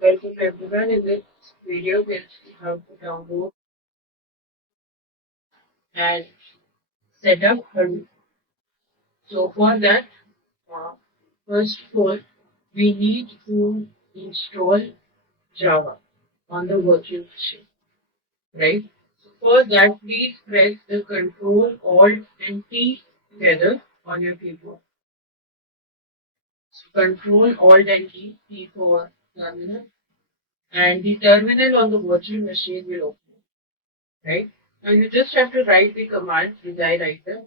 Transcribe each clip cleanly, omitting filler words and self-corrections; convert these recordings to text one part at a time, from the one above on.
Welcome everyone. In this video, we'll see how to download and set up Hadoop. So for that, uh, first of all, we need to install Java on the virtual machine, right? So for that, please press the Control Alt and T together on your keyboard. So Control Alt and T for terminal, and the terminal on the virtual machine will open, right? Now you just have to write the command which I write them,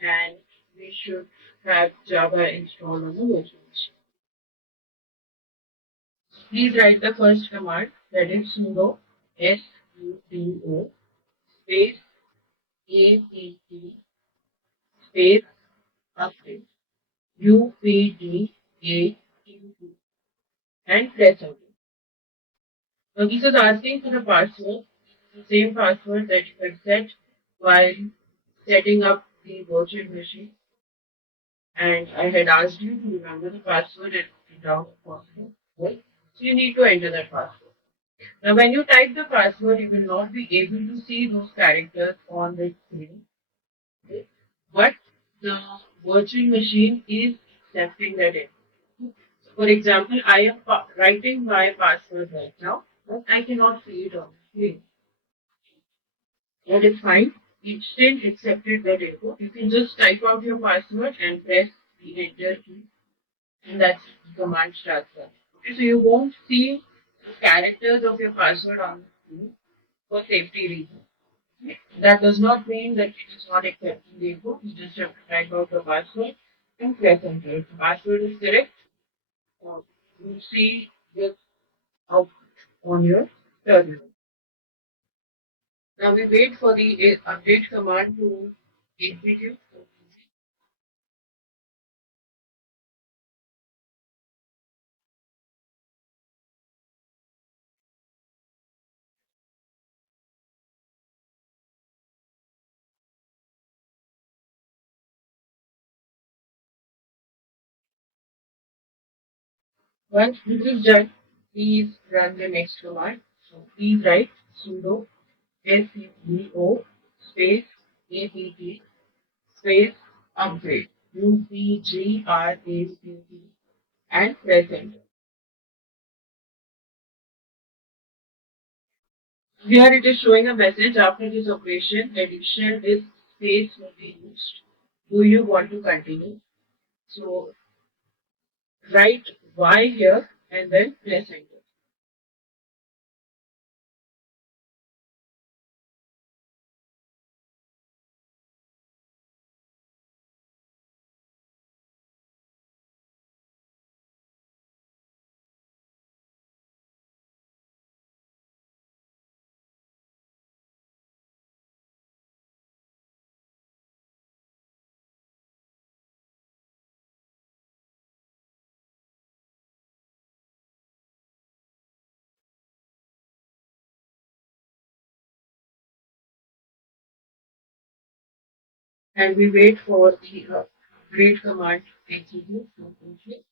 and we should have Java installed on the virtual machine. Please write the first command, that is sudo sudo space apt space update update and press enter. Now this is asking for the password, the same password that you had set while setting up the virtual machine, and I had asked you to remember the password and put it down if possible. Right? So you need to enter that password. Now, when you type the password, you will not be able to see those characters on the screen. Okay? But the virtual machine is accepting that input. So, for example, I am writing my password right now, but I cannot see it on the screen. That is fine. It still accepted that input. You can just type out your password and press the enter key, and that's the command starts running. Okay, so you won't see the characters of your password on the screen for safety reasons. Okay. That does not mean that it is not accepting the input. You just have to type out the password and press enter. If the password is correct, you see the output on your terminal. Now we wait for the update command to execute. Once this is done, please run the next command. So please write sudo sudo space apt space upgrade upgrade and press enter. Here it is showing a message after this operation, addition this space will be used. Do you want to continue? So write Y here and then press enter. And we wait for the upgrade command to execute completely.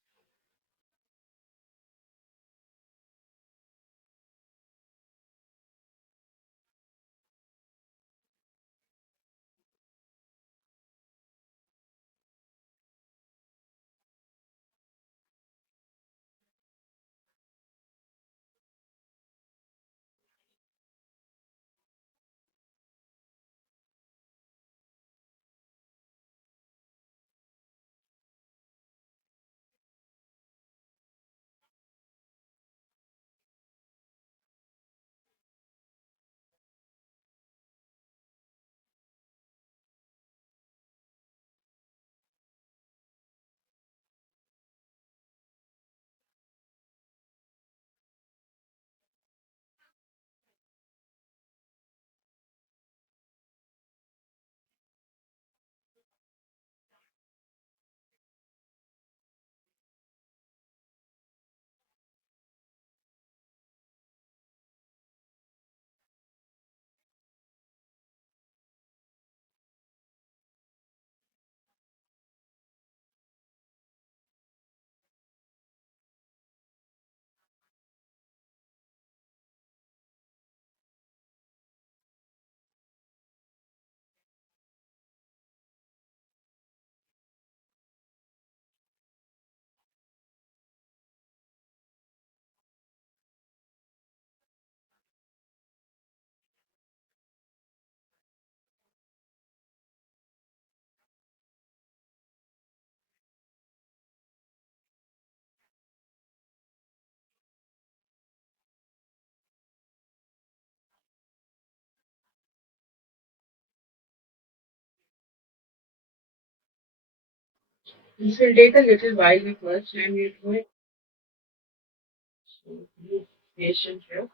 This will take a little while the first time you do it. So be patient here.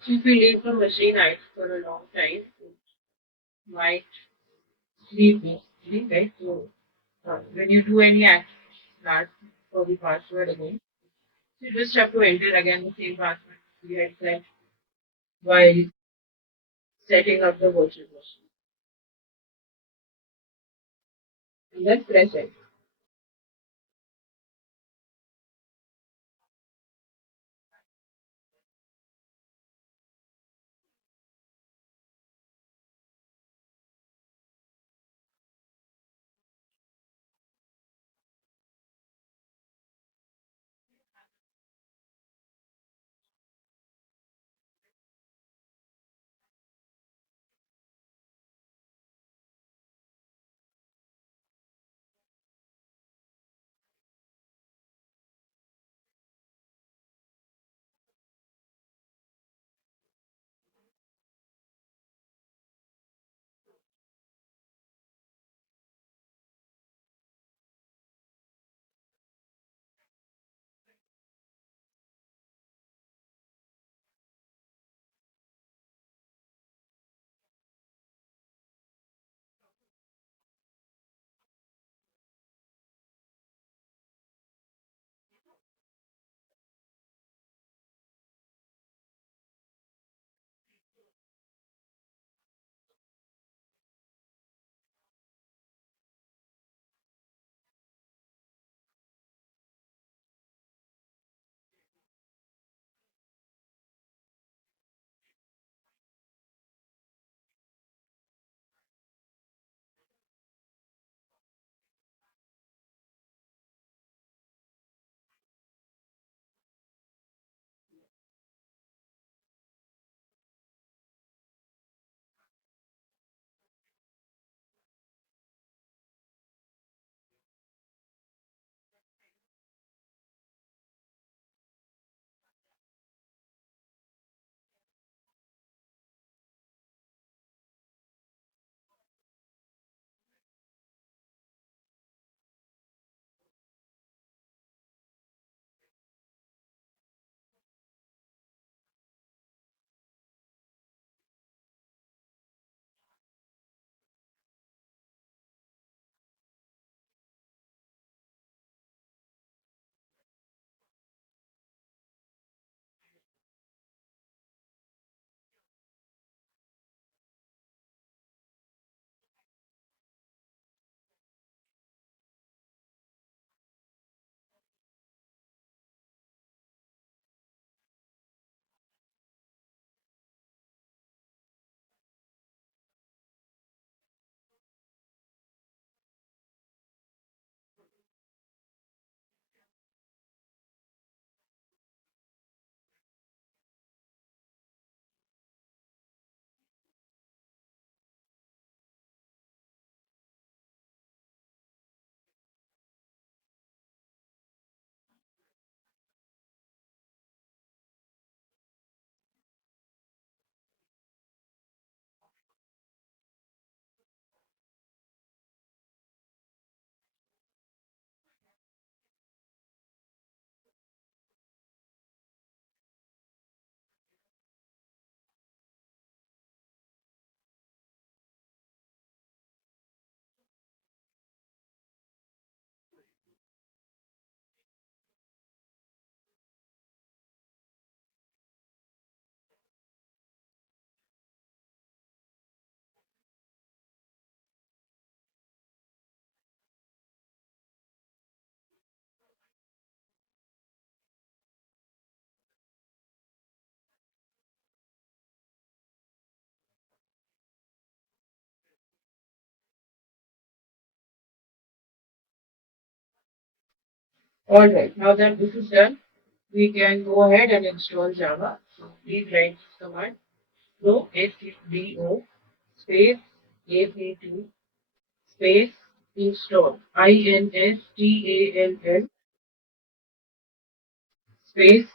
So if you leave the machine idle for a long time, it might sleep, right? So when you do any action, start for the password again. So you just have to enter again the same password you had set while setting up the virtual machine. And then press enter. Alright, now that this is done, we can go ahead and install Java. So please write this command sudo space apt space install install space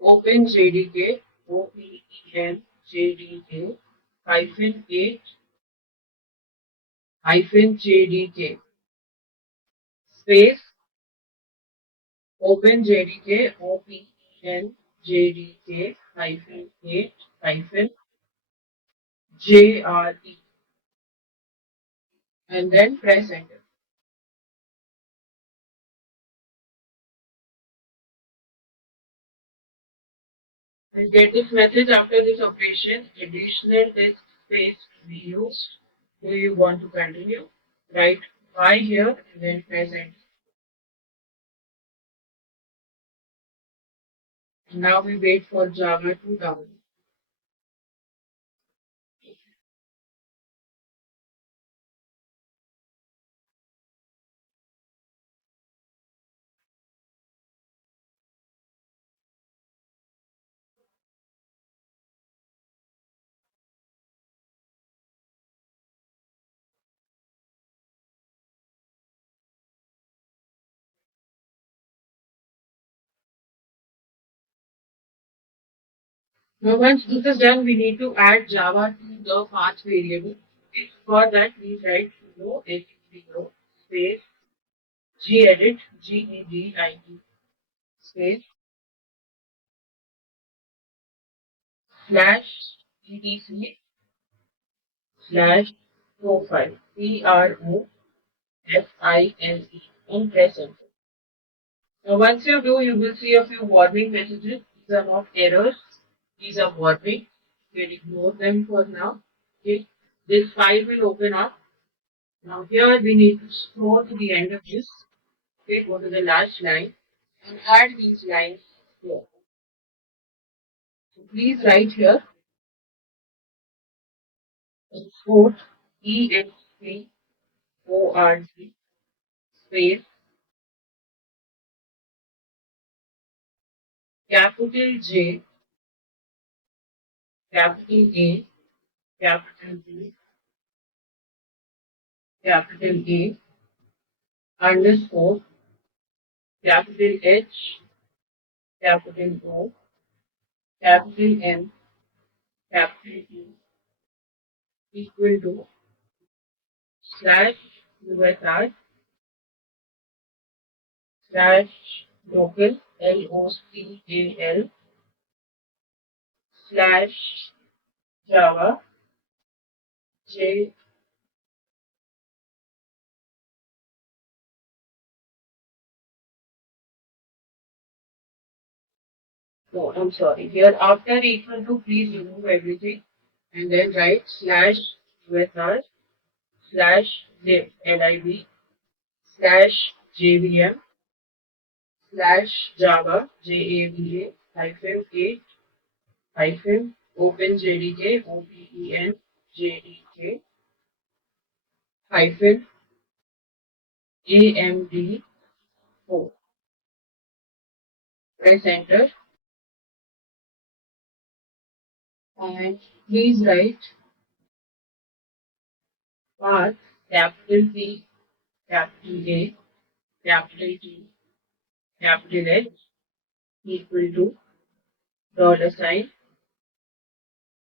open jdk open hyphen 8 hyphen jdk space open jdk open jdk hyphen 8 hyphen jre and then press enter. We'll get this message after this operation. Additional disk space to be used. Do you want to continue? Write Y here and then press enter. Now we wait for Java to download. Now once this is done, we need to add Java to the path variable. For that, please write sudo s0 space gedit gedit space slash etc slash profile profile and press enter. Now once you do, you will see a few warning messages. These are not errors. These are warnings. You can ignore them for now. Okay. This file will open up. Now here we need to scroll to the end of this. Okay, go to the last line and add these lines here. So please write here export export space capital J capital A capital B capital A underscore capital H capital O capital M capital E equal to slash USR slash local LOCAL slash Java J. No, I'm sorry. Here after equal to, please remove everything and then write slash USR slash lib slash JVM slash Java JAVA hyphen 8 hyphen OpenJDK OpenJDK hyphen AMD4. Press enter and please write path capital P capital A capital T capital H equal to dollar sign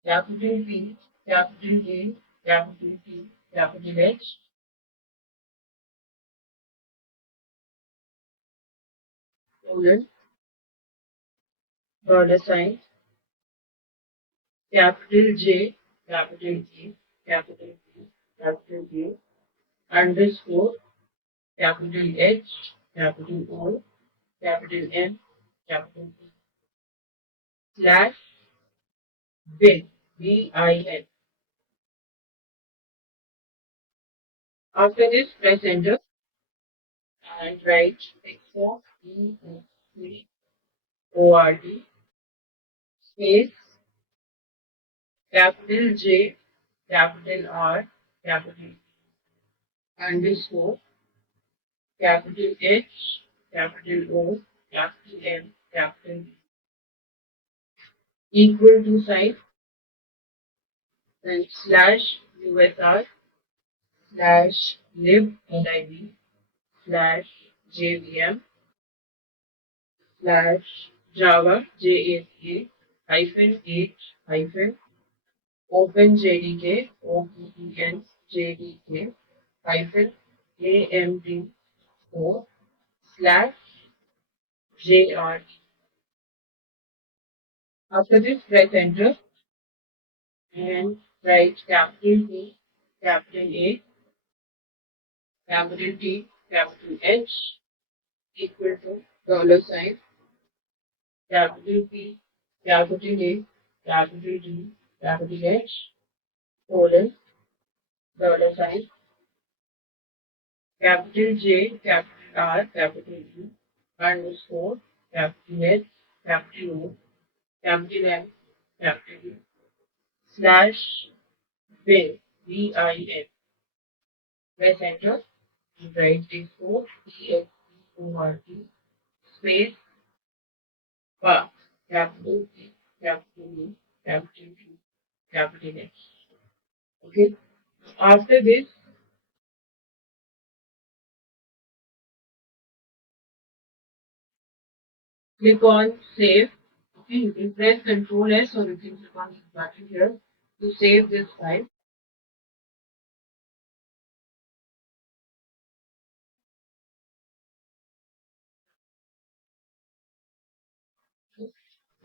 capital P capital A capital T capital H colon dollar sign capital J capital G capital P capital J underscore capital H capital O capital M capital P slash bin bin. After this, press enter and write export space capital J capital R capital underscore capital H capital O, capital M, capital B, equal to sign, then slash USR, slash lib slash JVM, slash Java, JAVA, hyphen H, hyphen OpenJDK, OpenJDK, hyphen AMD4, slash JR. After this, press enter and write capital T, capital A, capital T, capital H, equal to dollar sign, capital P, capital A, capital T, capital H, colon, dollar sign, capital J, capital R, capital E, underscore, capital H, capital O, capital M, capital E, slash bin, VIN. Press enter and write export, EXPORT, space, path, capital P, capital E, capital T, capital H. Okay. After this, click on save. Okay, you can press Control S or you can click on this button here to save this file.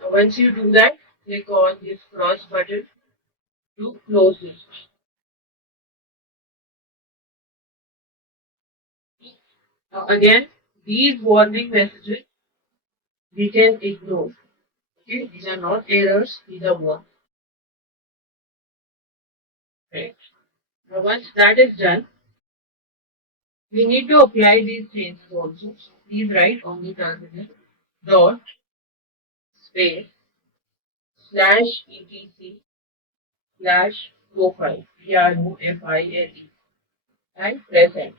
Now, once you do that, click on this cross button to close this. Now, again, these warning messages we can ignore. Okay, these are not errors, these are warnings. Right. Now, once that is done, we need to apply these changes also. So please write on the terminal dot space slash etc slash profile PROFILE and press enter.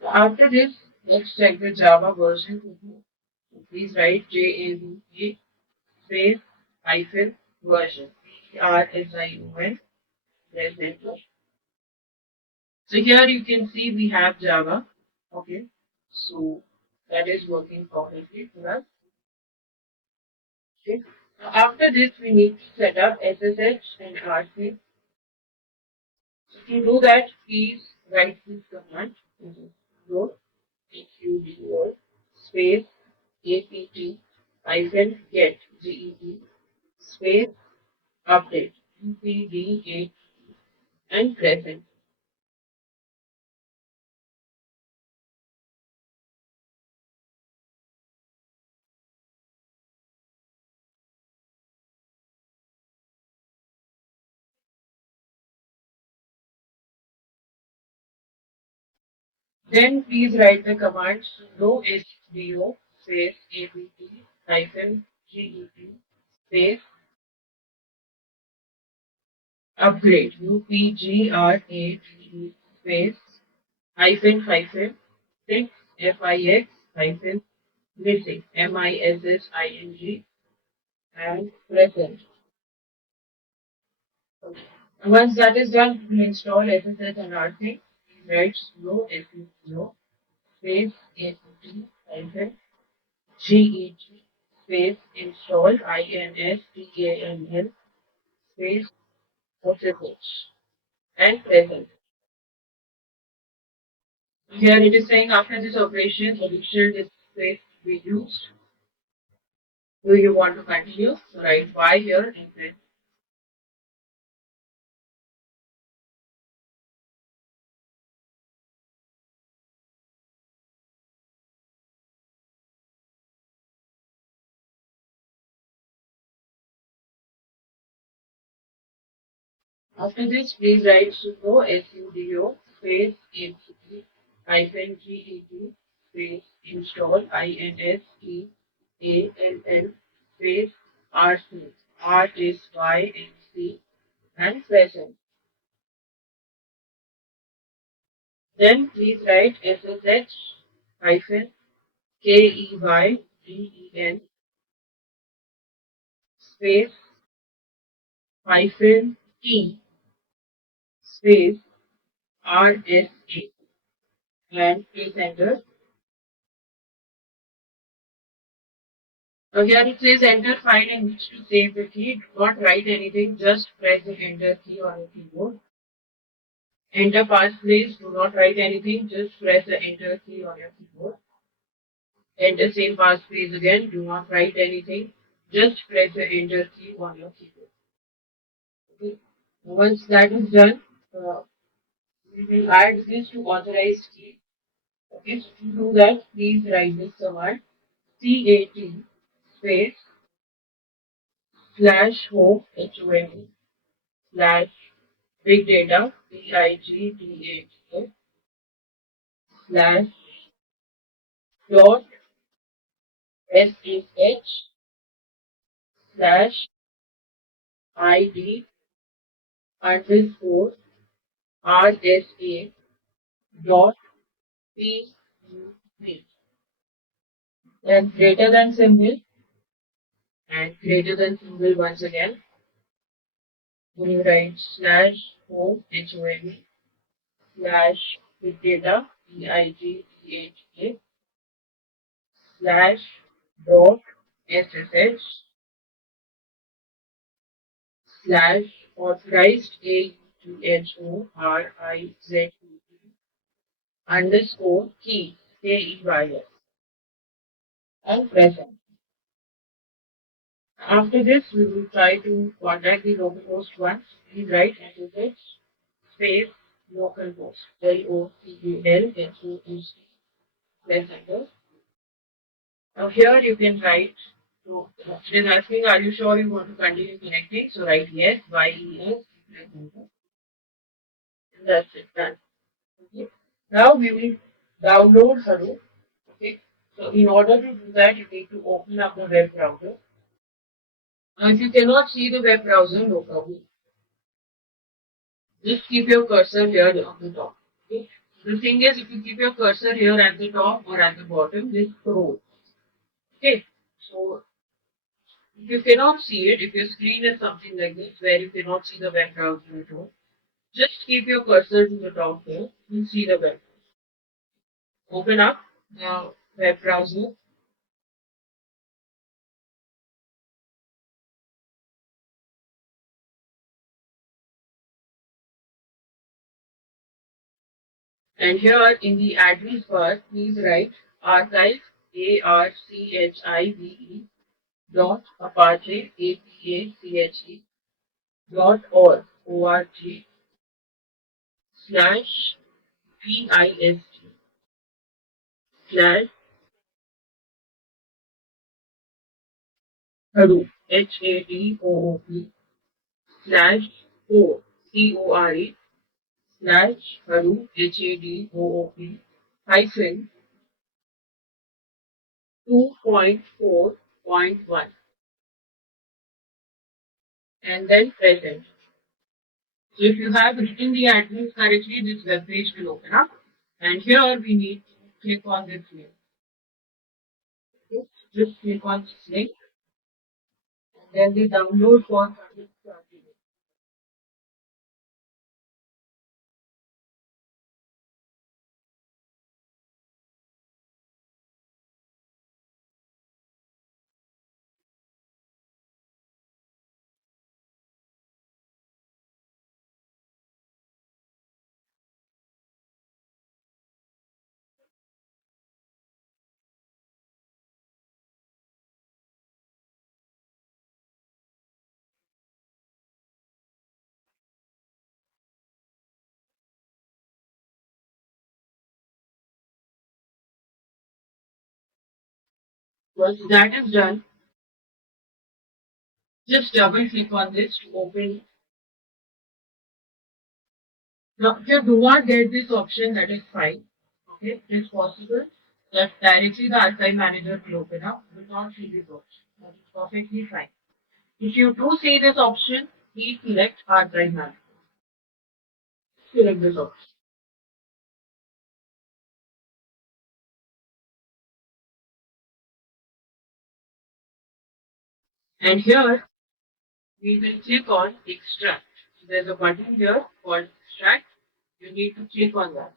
So after this, let's check the Java version. So please write JAVA space hyphen version RSION, press enter. So here you can see we have Java. Okay, so that is working correctly for us. Okay. Now after this, we need to set up SSH and RC. So to do that, please write this command. Root sudo space apt hyphen get space update upd8 and present. Then please write the command sudo sudo space apt hyphen get space upgrade upgr8 space hyphen hyphen 6 fix hyphen missing missing and present. Once that is done, we will install SSH and RC. Write sudo sudo space apt hyphen get space install install space SSH and present. Here it is saying after this operation, additional disk space to be used. Do you want to continue? So write Y here and then after this, please write sudo sudo space apt hyphen get space install install space rsync and present. Then please write SSH hyphen KEYGEN space hyphen T space RSA and please enter. Now here it says enter file in which to save the key. Do not write anything, just press the enter key on your keyboard. Enter passphrase, do not write anything, just press the enter key on your keyboard. Enter same passphrase again, do not write anything, just press the enter key on your keyboard. Okay. Once that is done, we will add this to authorized key. Okay, so to do that, please write this command CAT space slash home HOME slash big data BIGDATA slash dot SSH slash ID underscore RSA dot PUB and greater than symbol and greater than symbol once again. We write slash home HOME slash big data BIGDATA slash dot SSH slash authorized AUTHORIZED underscore key KEYS and press enter. After this, we will try to contact the localhost once. Please write SSH space localhost LOCALHOST. Press enter. Now here you can write. So it is asking, are you sure you want to continue connecting? So write yes, YES, press enter. And that's it, done. Okay. Now we will download Hadoop. Okay. So in order to do that, you need to open up the web browser. Now if you cannot see the web browser, no problem. Just keep your cursor here on the top. Okay. The thing is, if you keep your cursor here at the top or at the bottom, this scroll. Okay. So if you cannot see it, if your screen is something like this, where you cannot see the web browser at all, just keep your cursor to the top here. You see the web. Open up the web browser. And here in the address bar, please write archive ARCHIVE dot Apache APACHE dot org slash VIST slash Hadoop HADOOP slash core CORE slash Hadoop HADOOP hyphen 2.4.1 and then press enter. So if you have written the address correctly, this web page will open up. And here we need to click on this link. Okay. Just click on this link and then the download for Hadoop started. Once that is done, just double click on this to open. Now, if you do not get this option, that is fine. Okay, it is possible that directly the archive manager will open up. Do not see this option. That is perfectly fine. If you do see this option, please select archive manager. Select this option. And here we will click on extract. So there's a button here called extract. You need to click on that.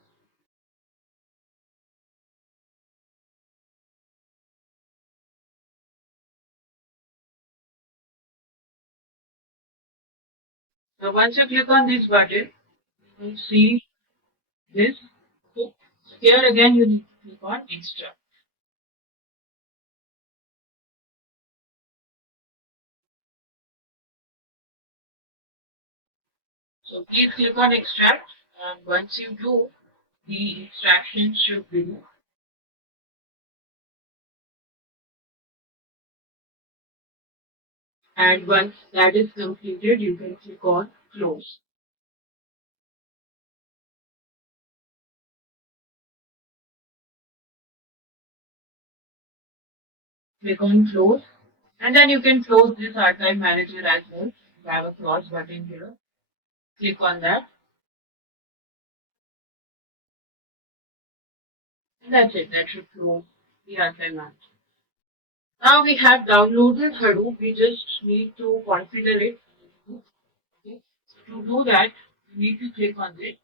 Now once you click on this button, you will see this. So here again you need to click on extract. So please click on extract, and once you do, the extraction should be. And once that is completed, you can click on close. Click on close, and then you can close this archive manager as well. You have a close button here. Click on that, and that's it. That should close the archive manager. Now we have downloaded Hadoop. We just need to configure it. Okay. So to do that, you need to click on this.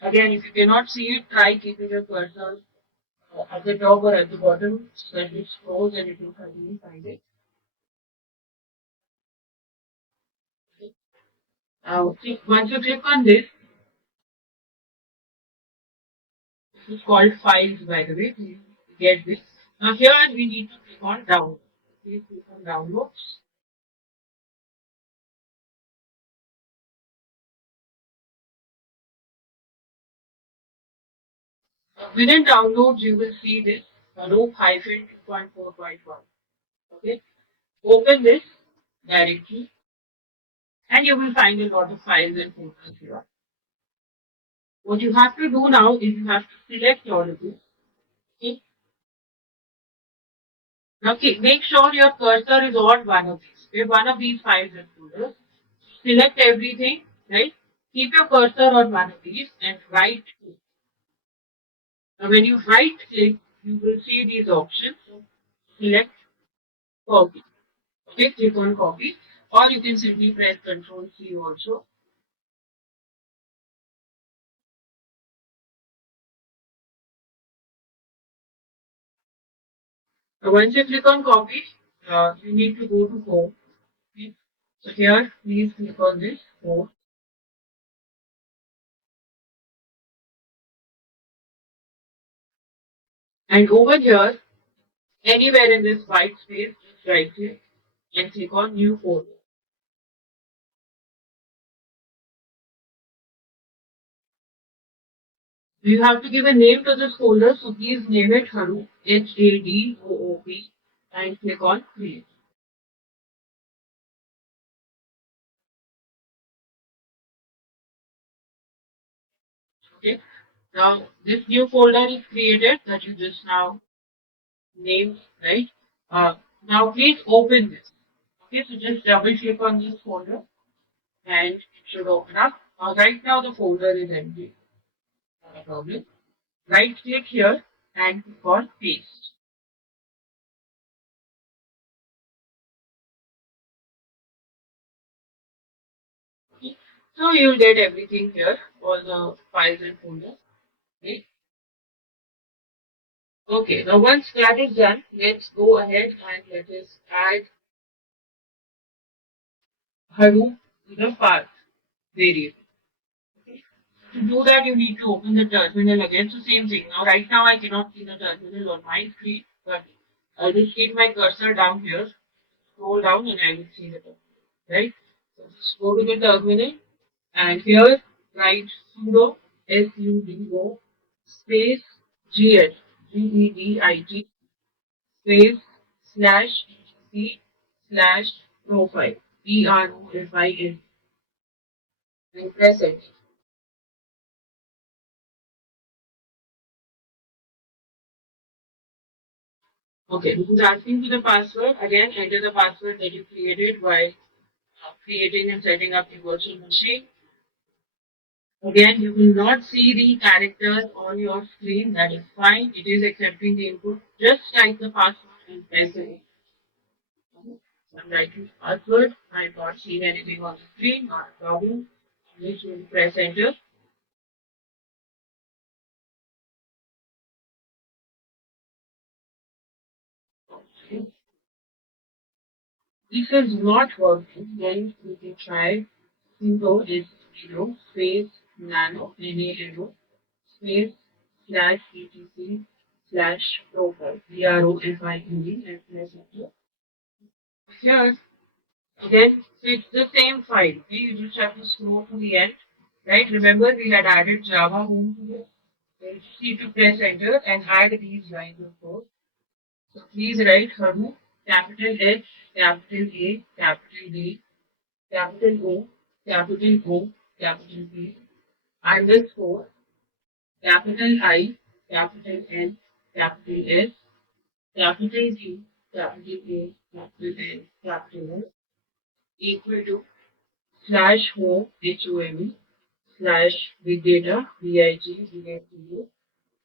Again, if you cannot see it, try keeping your cursor at the top or at the bottom so that it scrolls and it will finally find it. Okay. Now, once you click on this, this is called files by the way. Please get this. Now here we need to click on download. Please click on downloads. Within downloads, you will see this Hadoop hyphen 2.4.1. Okay. Open this directly and you will find a lot of files and folders here. What you have to do now is you have to select all of this. Okay. Now make sure your cursor is on one of these. Okay, one of these files and folders. Select everything, right? Keep your cursor on one of these and right click. Now when you right click, you will see these options. Select copy. Okay, click on copy. Or you can simply press Ctrl C also. Now once you click on copy, you need to go to home. Okay. So here, please click on this home. And over here, anywhere in this white space, just right click and click on new folder. You have to give a name to this folder, so please name it Hadoop, Hadoop, and click on create. Okay. Now this new folder is created that you just now named, right? Uh, Now please open this. Okay, so just double click on this folder and it should open up. Right now the folder is empty. Not a problem. Right click here and click on paste. Okay. So you'll get everything here, all the files and folders. Okay. Okay, now once that is done, let's go ahead and let us add Hadoop to the path variable. Okay. To do that, you need to open the terminal again. So same thing. Now, right now, I cannot see the terminal on my screen, but I'll just keep my cursor down here, scroll down, and I will see the terminal. Right? So just go to the terminal, and here write sudo sudo space git gedit space slash c slash profile profile and press it. Okay, this is asking for the password. Again, enter the password that you created while creating and setting up your virtual machine. Again, you will not see the characters on your screen. That is fine. It is accepting the input. Just type the password and press it. I'm writing password. I'm not seeing anything on the screen. Not a problem. You need to press enter. This is not working. Then you can try sudo is zero space nano nano space slash etc slash profile profile and press enter. Here again it's the same file. Okay? You just have to scroll to the end. Right? Remember we had added Java home to this. You just need to press enter and add these lines of code. So please write Hadoop, capital H, capital A, capital D, capital O, capital O, capital P, underscore, capital I, capital N, capital S, capital Q, capital A, capital N, capital S, equal to slash home, HOME, slash big data, BIG,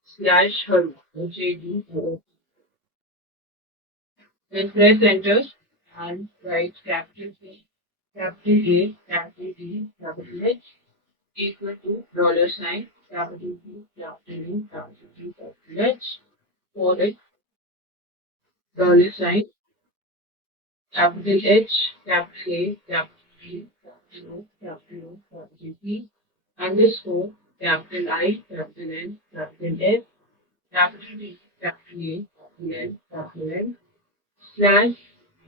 slash Hadoop, HADOOP. Then press enter and write capital P, capital A, capital D, capital H equal to dollar sign, capital P, capital U, capital T, capital H, for it, dollar sign, capital H, capital A, capital D, capital O, capital O, capital P, underscore, capital I, capital N, capital S, capital D, capital A, capital N, capital N, slash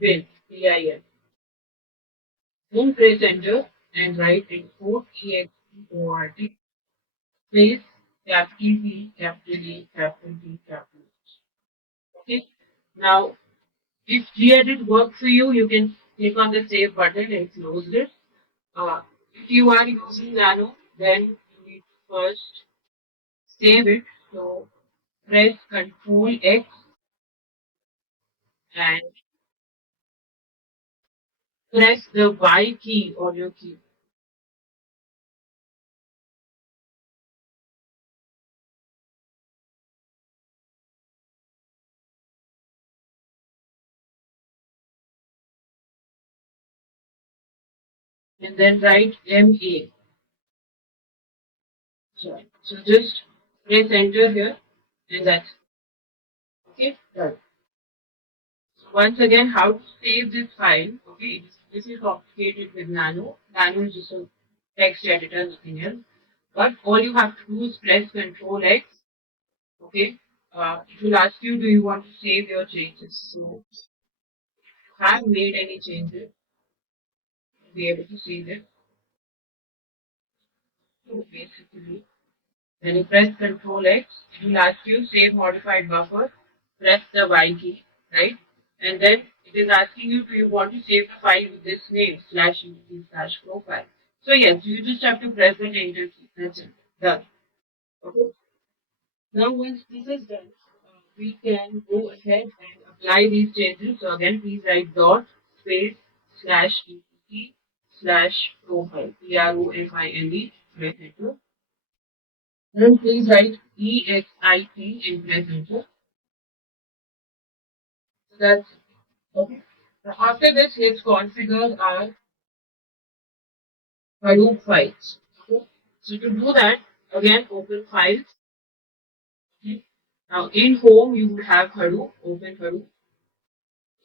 bin, PIN. Then press enter and write export export space capital P, capital E, capital D, capital H. Okay. Now, if gedit works for you, you can click on the save button and close it. If you are using Nano, then you need to first save it. So press Control X and press the Y key on your key. And then write MA. So just press enter here and that's okay. Done. Once again, how to save this file? Okay, this is complicated with Nano. Nano is just a text editor, nothing else. But all you have to do is press Control X. Okay, it will ask you, do you want to save your changes? So, if you have made any changes, you'll be able to save it. So basically, when you press Control X, it will ask you save modified buffer. Press the Y key, right? And then it is asking you, do you want to save the file with this name, slash UT slash profile? So yes, you just have to press the enter key. That's it. Done. Okay. Now once this is done, we can go ahead and apply these changes. So again, please write dot space slash UT slash profile. PROFILE. Press enter. Then please write EXIT and press enter. So that's okay. Now after this, let's configure our Hadoop files. Okay. So to do that, again, open files. Okay. Now in home, you would have Hadoop, open Hadoop.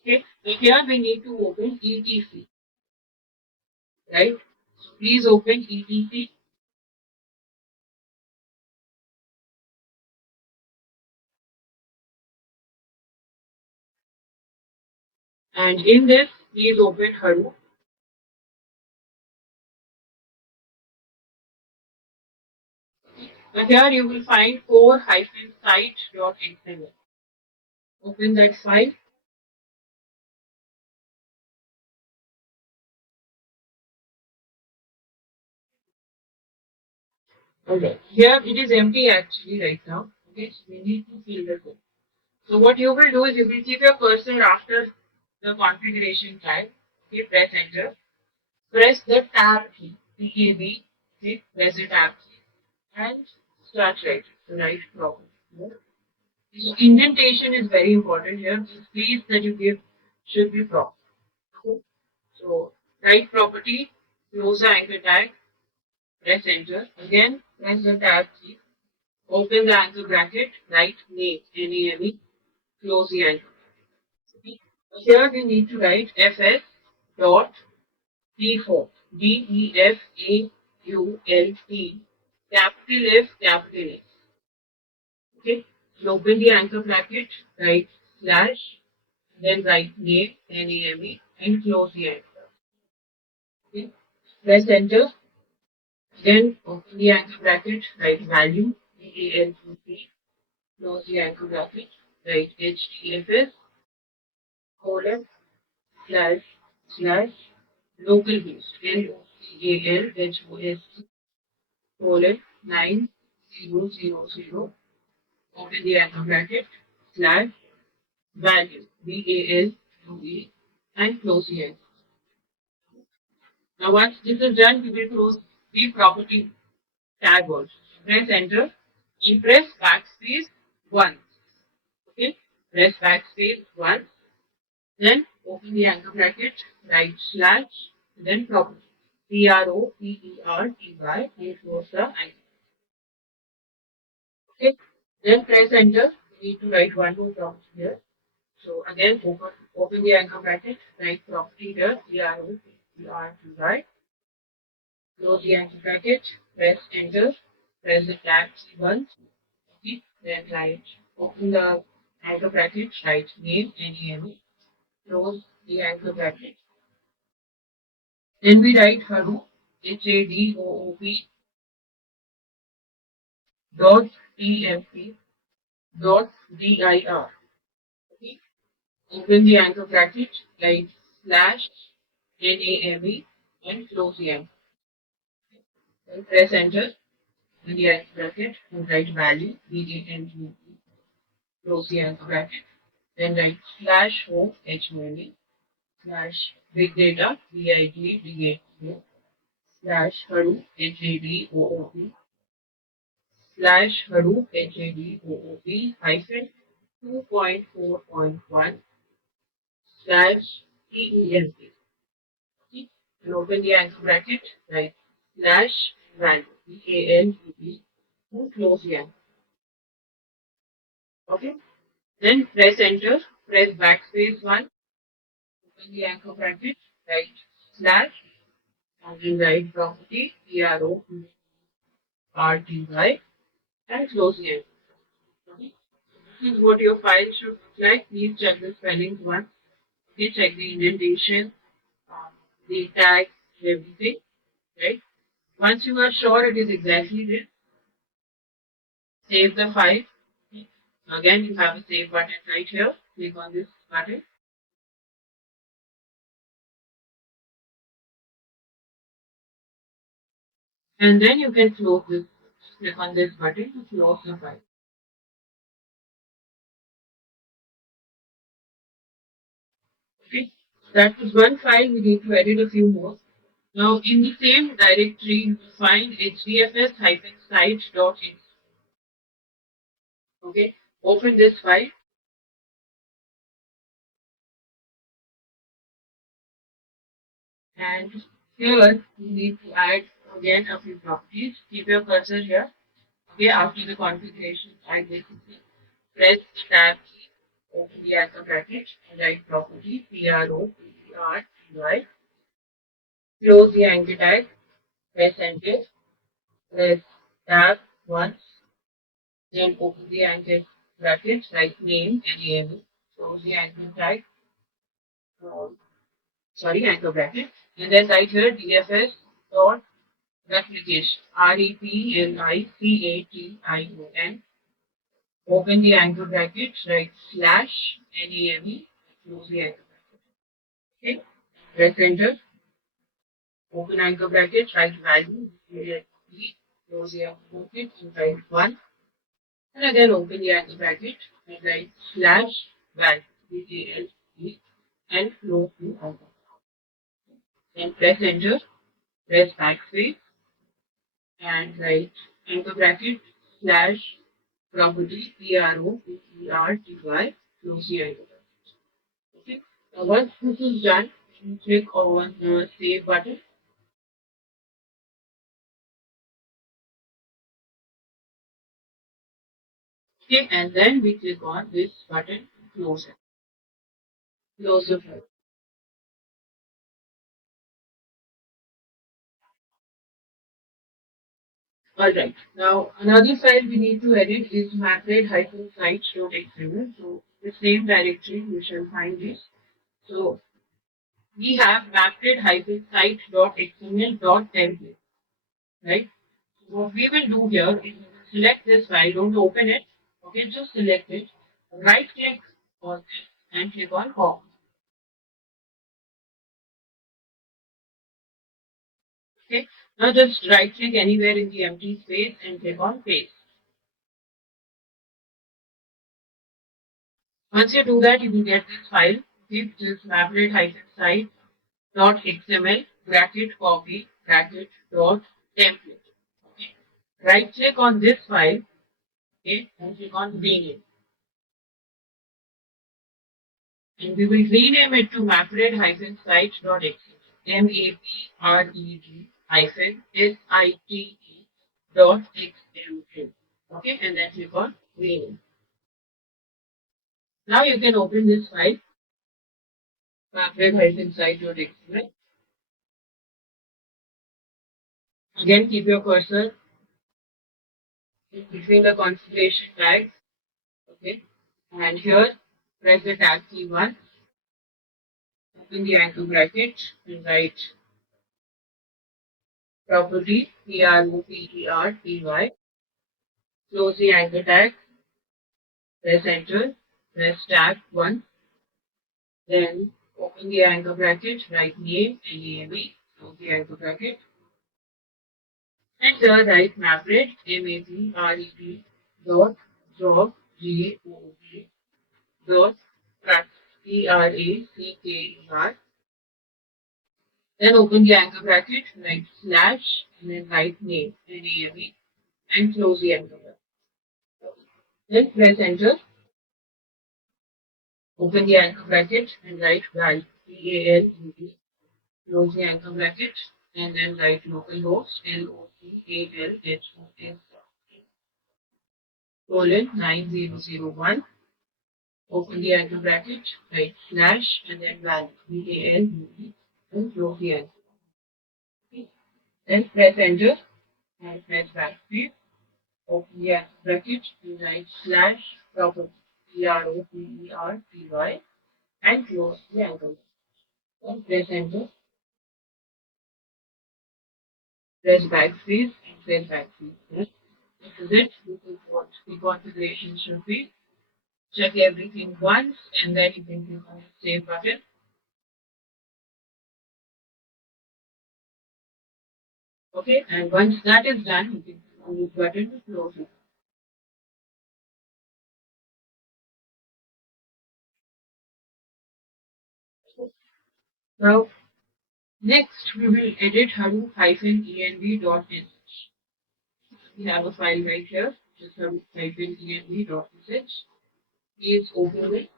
Okay. So here we need to open etc, right? So please open etc. And in this, please open Hadoop. Now here you will find 4-site.xml. Open that file. Okay. Here it is empty actually right now. Okay, so we need to fill the code. So what you will do is you will keep your cursor after the configuration tag. Okay, press enter. Press the tab key, TAB. Okay, press the tab key and start writing. So write properly. So indentation is very important here. The space that you give should be proper. So write property, close the anchor tag, press enter. Again, press the tab key, open the anchor bracket, write name, N-A-M-E, close the anchor. Here we need to write fs dot default, D-E-F-A-U-L-T, capital F, capital F. Okay, so open the anchor bracket, write slash, then write name, N-A-M-E, and close the anchor. Okay, press enter. Then open the anchor bracket, write value, V-A-L-U-P, close the anchor bracket, write HTFS, colon, slash, slash, localhost, L-O-C-A-L-H-O-S-T, colon, 9000, open the anchor bracket, slash, value, V-A-L-U-E, and close the anchor. Now once this is done, we will close the property tag also. Press enter and press backspace once. Okay, press backspace once, then open the anchor bracket, write slash, then property. Property, and close the anchor. Okay, then press enter. You need to write one more property here. So again, open the anchor bracket, write property here, property, close the anchor bracket, press enter, press the tab key once, okay, then write, open the anchor bracket, write name, N-E-M-E, close the anchor bracket. Then we write Hadoop, H-A-D-O-O-P, dot T-M-P, dot D-I-R. Okay, open the anchor bracket, write slash, N-A-M-E, and close the anchor. Then press enter in the anchor bracket and write value, V-A-L-U-E, close the anchor bracket. Then write slash home, H-O-M-E, slash big data, B-I-G-D-A-T-A, slash Hadoop, H-A-D-O-O-P, slash Hadoop, H-A-D-O-O-P, hyphen 2.4.1, slash E-E-M-P. Okay? And open the anchor bracket, write slash value, V-A-L-U-E, and close the anchor. Okay? Then press enter, press backspace 1, open the anchor bracket, write slash, and then write property, Property, and close the anchor. Okay? This is what your file should look like. Please check the spellings once. Please check the indentation, um, the tags, everything. Right? Once you are sure it is exactly this, save the file. Okay? Again, you have a save button right here. Click on this button. And then you can close this. Click on this button to close the file. Okay, that is one file. We need to edit a few more. Now, in the same directory, you find hdfs-site.in. Okay, open this file. And here, you need to add again a few properties. Keep your cursor here. Okay, after the configuration, I basically press the tab key, open the anchor bracket, and write property, Property, close the anchor tag, press enter, press tab once, then open the anchor bracket, write name, N-A-M-E, close the anchor tag, um, anchor bracket, and then write here DFS dot replication, REPLICATION, open the anchor bracket, write slash, N-A-M-E, close the anchor bracket. Okay, press enter, open anchor bracket, write value, close the anchor bracket, and write 1, and again open the anchor bracket, and write slash value, V-A-L-E, and close the anchor. Then press enter, press backspace, and write anchor bracket, slash property, Property, close the anchor bracket. Okay, now once this is done, you click on the save button. Okay, and then we click on this button, close it. Close the file. Alright, now another file we need to edit is macrade-sites.xml. So the same directory you shall find this. So we have macrade-site.xml.template, right? So what we will do here is we will select this file, don't open it, okay, just select it, right click on this and click on copy. Okay, now just right click anywhere in the empty space and click on paste. Once you do that, you will get this file, okay, which is macrade-site.xml bracket copy bracket dot template. Okay. Right click on this file, okay, and click on rename. And we will rename it to macrade-site.xml. MAPRED hyphen SITE dot XML. Okay, and then click on rename. Now you can open this file, macrade-site.xml. Again, keep your cursor between the configuration tags. Okay, and here press the tab key once, open the anchor bracket and write property PROPERTY, close the anchor tag, press enter, press tab once, then open the anchor bracket, write name NAME, close the anchor bracket, and here write MAPRED MAPRED dot job JOB dot PRACKER. Then open the anchor bracket, write slash, and then write name, NAME, and close the anchor bracket. Then press enter, open the anchor bracket, and write val, VALUD, close the anchor bracket, and then write localhost, LOCALHOS, colon 9001. Open the anchor bracket, write slash, and then val, VALUD, and close the anchor. Okay. Then press enter, and press backspace. Open the anchor bracket, and write slash property, PROPERTY, and close the anchor. Then press enter, press backspace, and press backspace. Yes. This is it. This is what the configuration should be. Check everything once, and then you can click on the save button. Okay, and once that is done, you can click on this button to close it. Now, next we will edit Hadoop-env.sh. We have a file right here, just Hadoop-env.sh. Please open it.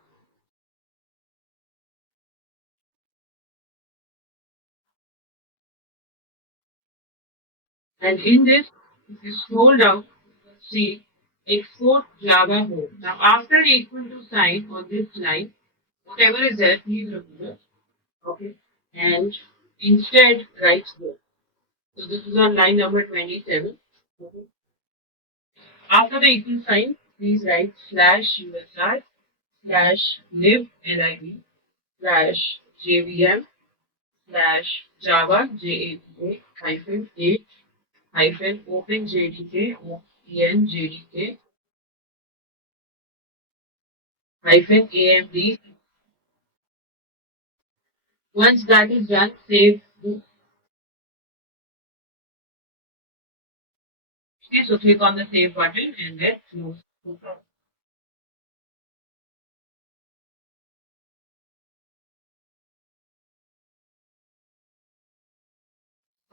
And in this, if you scroll down, you will see export Java home. Now, after equal to sign on this line, whatever is there, please remove it. Okay. And instead write home. So this is on line number 27. Okay. After the equal sign, please write slash USR slash lib lib slash JVM slash Java JAVA hyphen 8 hyphen open JDK OPN JDK hyphen AMD. Once that is done, save this. Okay, so click on the save button and then close.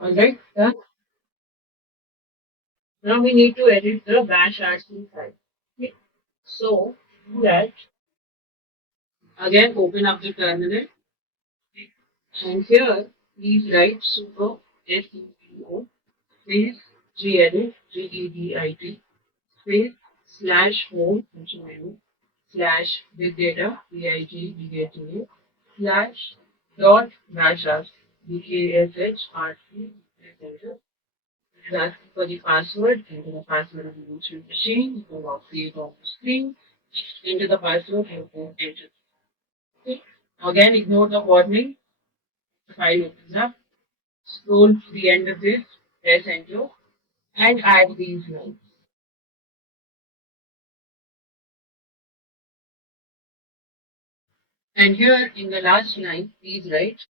Alright, done. Now we need to edit the bash RC file. Okay. So, to do that, again open up the terminal. Okay. And here, please write super SUPO space GEDIT space slash home HOME slash big data BIG big data slash dot bashas BKSHRC that's for the password, enter the password of the virtual machine, you can now see it on the screen, enter the password and then enter. Okay. Again, ignore the warning, the file opens up, scroll to the end of this, press enter, and add these lines. And here in the last line, please write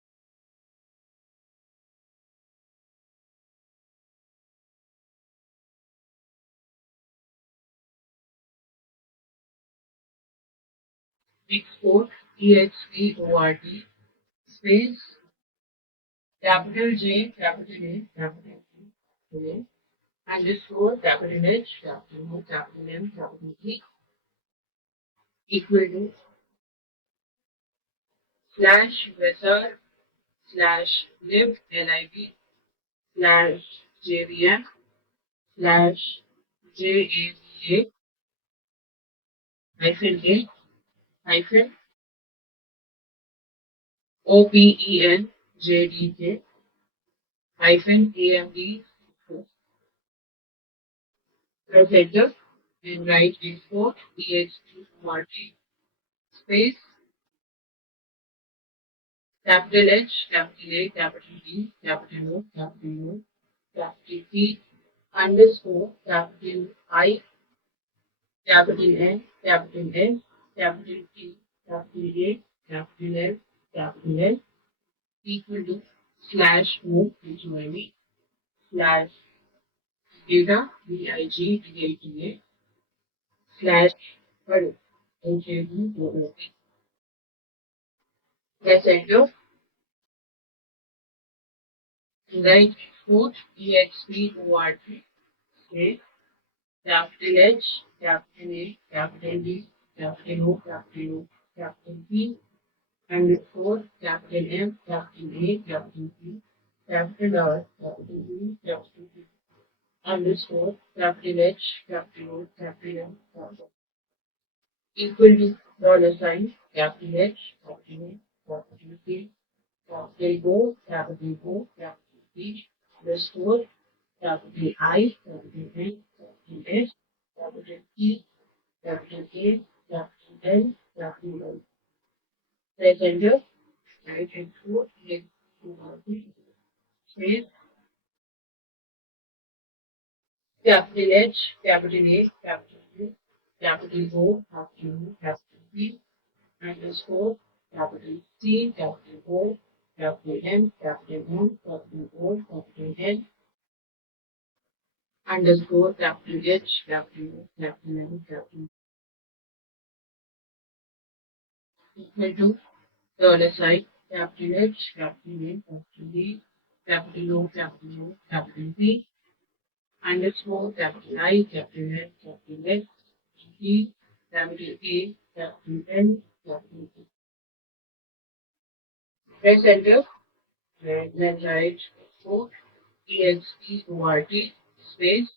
export export space capital J, capital A, capital A, underscore capital H, capital O, capital M, capital E, equal to slash wizard slash lib lib slash jvm slash java hyphen a hyphen open jdk hyphen amd press enter and write export export space capital H capital A capital D capital O capital O capital T underscore capital I capital N capital S capital T capital A capital L capital L equal to slash home HOME slash data BIG DATA slash Hadoop HADOOP. Press enter. Write export export space capital H capital A capital D capital O capital O capital P underscore capital M capital A capital P capital R capital D capital P underscore capital H capital O capital M capital equal to dollar sign capital H capital A capital P capital O capital P underscore capital I capital N capital S capital T capital A capital L capital O. Press enter. Right export space capital H capital A capital U capital O capital U capital P underscore capital C capital O capital M capital M capital O capital N underscore capital H capital O capital M capital equal to dollar sign capital H capital A capital D capital O capital O capital P underscore capital I capital N capital S T capital A capital N capital P. Press enter and then write export export space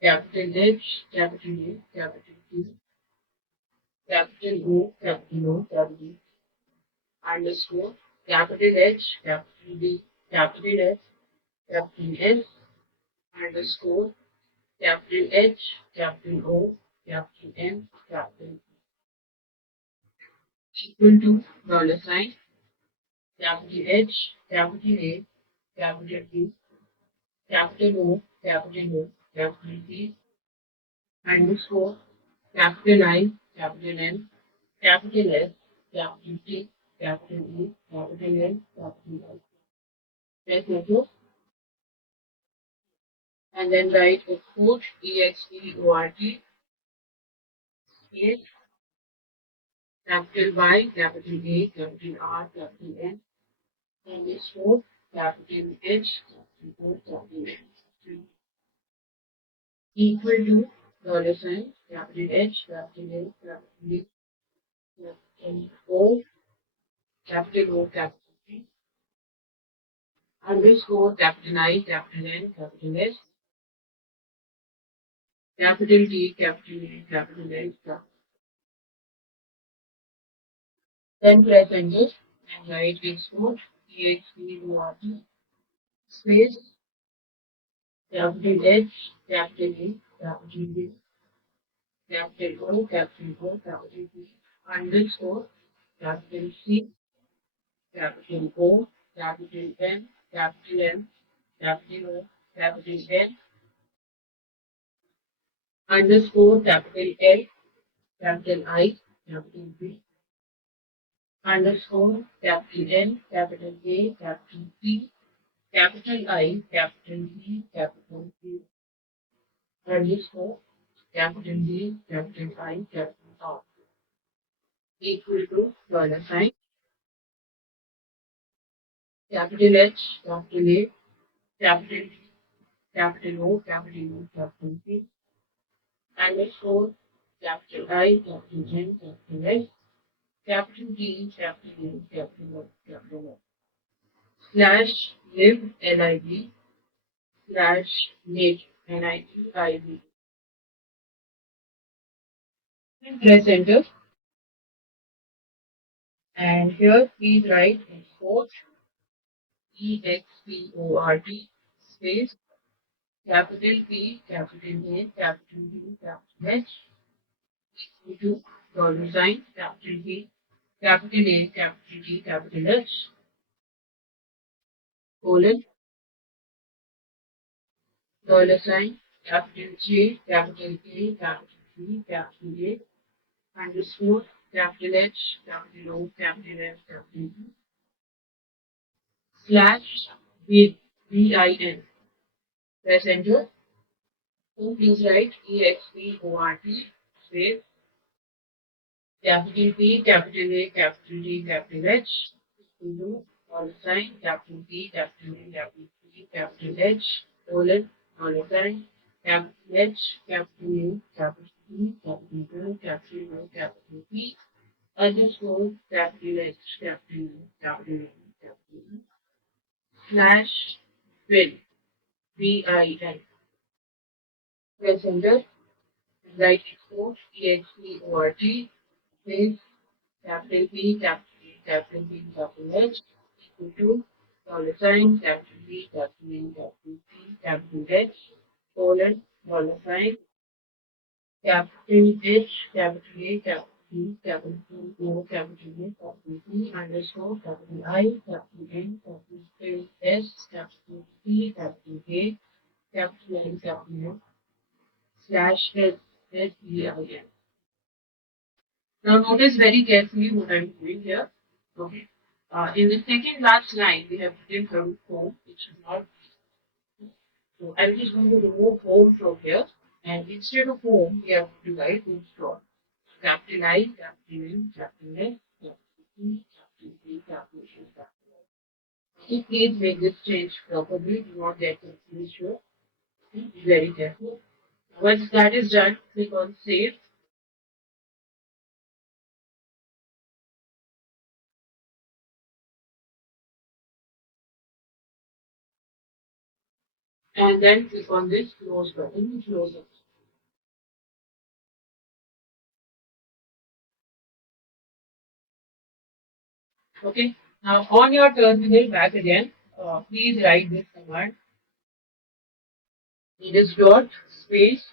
capital H capital A capital T capital O capital O capital underscore capital H capital D capital S capital S underscore capital H capital O capital M capital equal to dollar sign capital H capital A capital D capital O capital O capital T underscore capital I capital N capital S capital T capital E capital N capital I. Press enter and then write export export space capital Y capital A capital R capital N underscore capital H capital O capital N equal to dollar sign capital H capital A capital D capital O capital O capital underscore capital I, capital N, capital S, capital T, capital A, capital L, then press enter and write export export space capital H, capital A, capital B, capital O, capital O, capital P, underscore capital C, capital O, capital N, capital M, capital O, capital N, underscore capital L, capital I, capital B, underscore capital N, capital A, capital P, capital I, capital B, capital P, underscore capital D, capital I, capital R, equal to dollar sign, capital H, capital A, capital D, capital O, capital U, capital P, underscore capital I, capital N, capital S, capital D, capital U, capital O, capital O, slash live LIV, slash net NITIV. Press enter and here please write export export space capital P, capital A, capital U, capital H, equal to dollar sign, capital P, capital A, capital T, capital H, colon, dollar sign, capital J, capital A, capital T, capital A, underscore, capital H, capital O, capital F, capital E, slash VIN. Press enter. So please write export space capital P, capital A, capital T, capital H, equal to dollar sign, capital P, capital A, capital T, capital H, colon, dollar sign, capital H, capital U, capital T, capital O, capital O, capital P, underscore, capital H, capital U, capital A, capital E, slash will, VIN. Press enter, write export, export, space, capital P, capital A, capital B, capital H, equal to dollar sign, capital B, capital A, capital P, capital H, colon, dollar sign, capital H, capital A, capital P, capital O, capital A, capital P, underscore, capital I, capital N, capital S, capital P, capital A, capital N, capital O, slash S, SEIN. Now notice very carefully what I'm doing here. Okay. In the second last line, we have written Hadoop home, which is not. So I'm just going to remove home from here, and instead of home, we have to write install. Capital I, capital N, capital S, capital P, capital P, capital A, capital O. So please make this change properly. Do not get confused here. Be very careful. Once that is done, click on save, and then click on this close button to close it. Okay. Now on your terminal back again, please write this command. It is dot space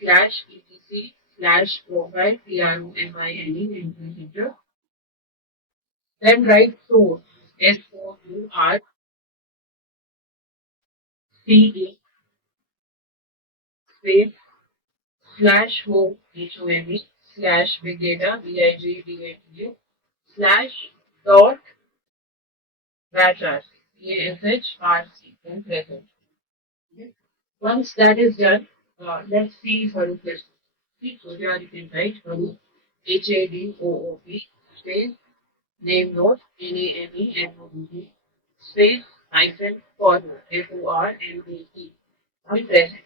slash etc slash profile PROMINE and press enter. Then write source SOURCE space slash home HOME slash big data BIGDATA slash dot BASHRC BASHRC and press enter. Once that is done, let's see Hadoop is. So here you can write Hadoop, HADOOP, space, name node, NAMENODE, space, hyphen, format, FORMAT, and press enter.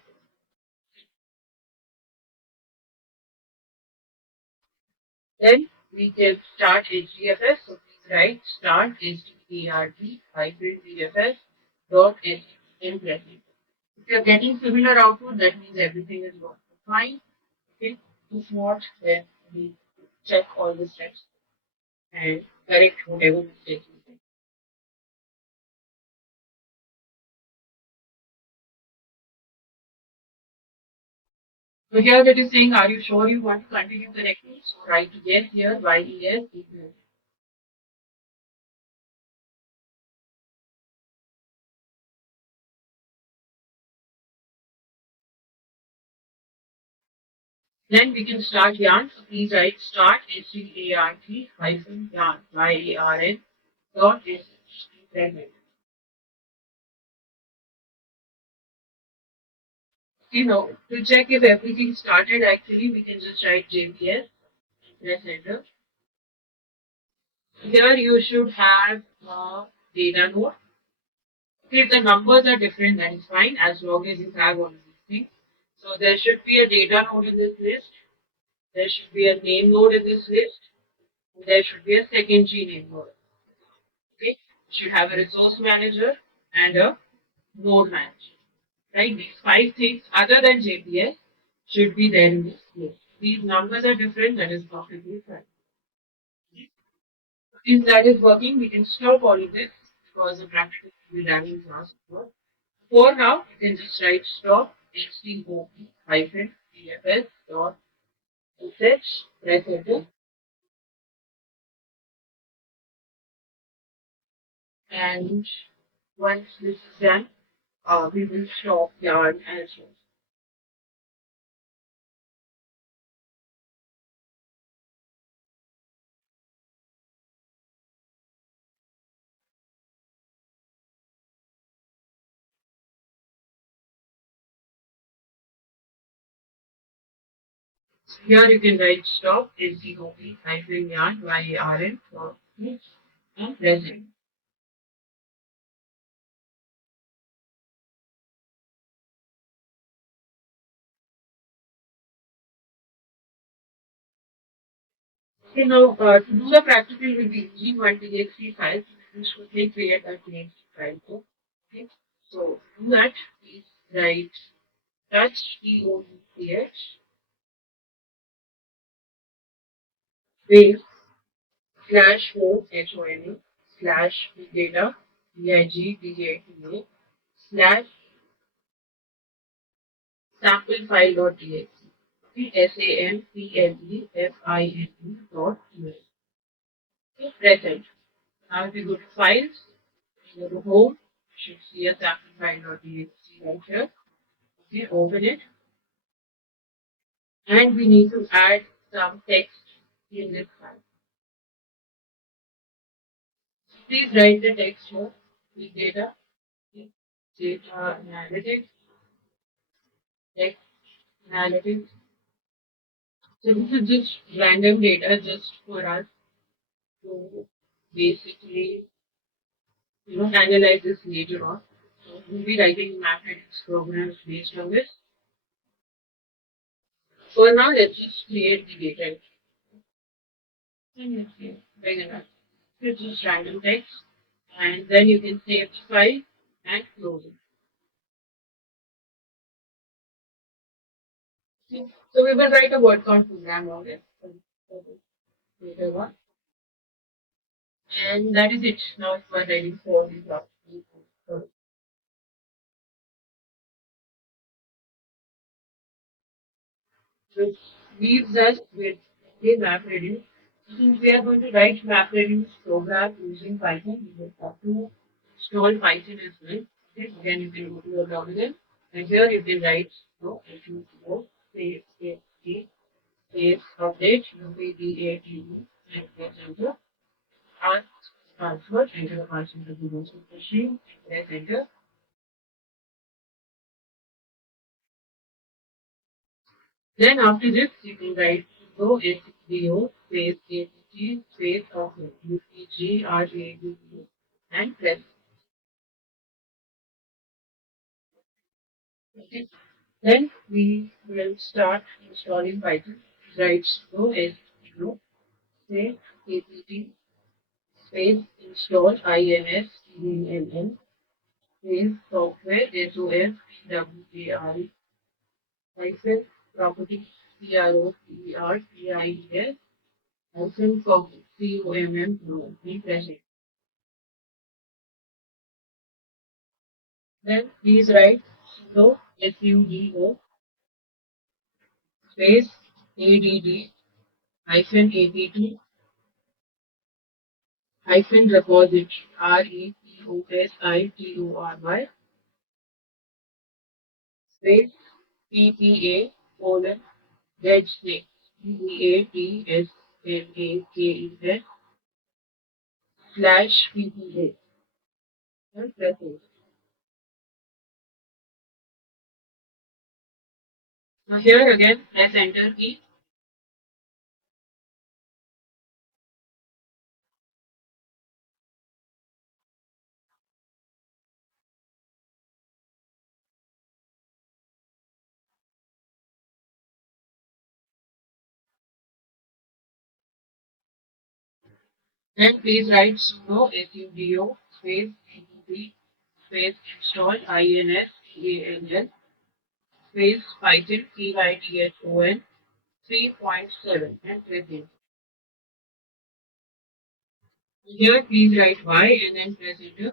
Then we can start HDFS. So please write start HDFS hyphen DFS dot s and press enter. If you're getting similar output, that means everything is working fine. Okay. If not, then we check all the steps and correct whatever mistakes we make. So here it is saying, are you sure you want to continue correctly? So write yes here, while yes, if no. Then we can start yarn. So please write start start hyphen yarn yarn dot sh. To check if everything started, actually we can just write JPS, press enter. Here you should have a data node. If the numbers are different, that is fine as long as you have all of these things. So there should be a data node in this list. There should be a name node in this list. There should be a secondary name node. Okay, should have a resource manager and a node manager. Right, these five things other than JPS should be there in this list. These numbers are different, that is perfectly fine. Since that is working, we can stop all of this because the practice will be done in class. For now, you can just write stop stop hyphen pfs dot sh, press enter, and once this is done, we will stop yarn as well. So here you can write stop stop hyphen yarn yarn dot sh and press enter. Okay, now to do the practical with the G1TXT files, we should quickly create a TXT file. Okay, so to do that, please write touch TOUCH space slash home HOME slash data DIGDATA slash sample file.txt. SAMPLEFILE dot txt. Okay, present. Now if you go to files, go to home, you should see a sample file.txt right here. Okay, open it. And we need to add some text in this file. Please write the text here. Big data, data analytics, text analytics. So this is just random data just for us to basically analyze this later on. So we'll be writing mathematics programs based on this. For now, let's just create the data. And let's see, bring it up. It's just random text. And then you can save the file and close it. Okay. So we will write a word count program on it. Later on. And that is it. Now it's ready for the class. Which leaves us with the map reduce. Since we are going to write map reduce program using Python, we will have to install Python as well. Okay, again you can go to your terminal and here you can write if you go save update UPDATU and press enter and password, enter the password of the virtual machine, press enter. Then after this, you can write go SDO space ATT space of UPGRADU and press. Okay. Then we will start installing Python. Write go SDO space ATT space install INSTALL Space software, SOFWARE, hyphen property, PROPERTIES, hyphen COMM, press it. Then please write sudo, SUDO, space ADD, hyphen APT, hyphen repository, REPOSITORY, space PPA, colon, dead snake, DEADSNAKEZ, slash PPA, and press enter. Now here again, press enter key. Then please write sudo, sudo, space, ADB, space, install, INSTALL, space, Python, PYTHON, 3.7, and press enter. Here, please write Y and then press enter.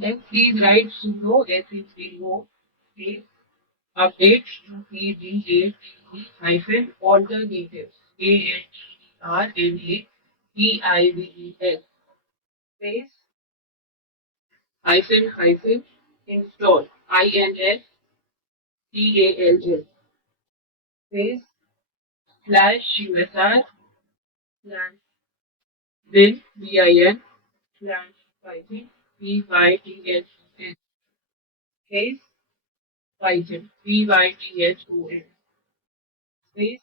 Then please write sudo, sudo, space, update to PDA hyphen alternatives, ANTRNATIVES, space, hyphen, hyphen, install, INSTALL, space, slash USR, slash bin, BIN, slash Python, PYTHN, space, Python, PYTHON, space,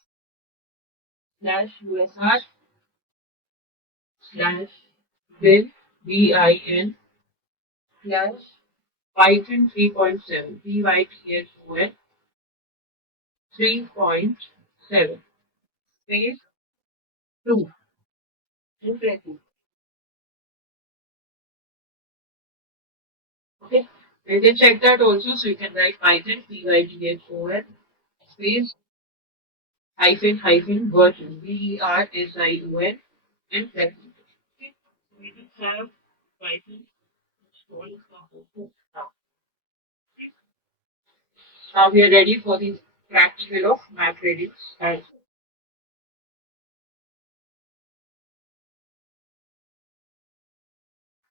slash USR, slash bin, BIN, slash Python 3.7, PYTHON 3.7, space 2. Interesting. Okay. You can check that also. So you can write Python, PYTHON, space, hyphen, hyphen, version, VERSION, and flexible. Okay. So we just have Python installed now. Now we are ready for the practical of math readings.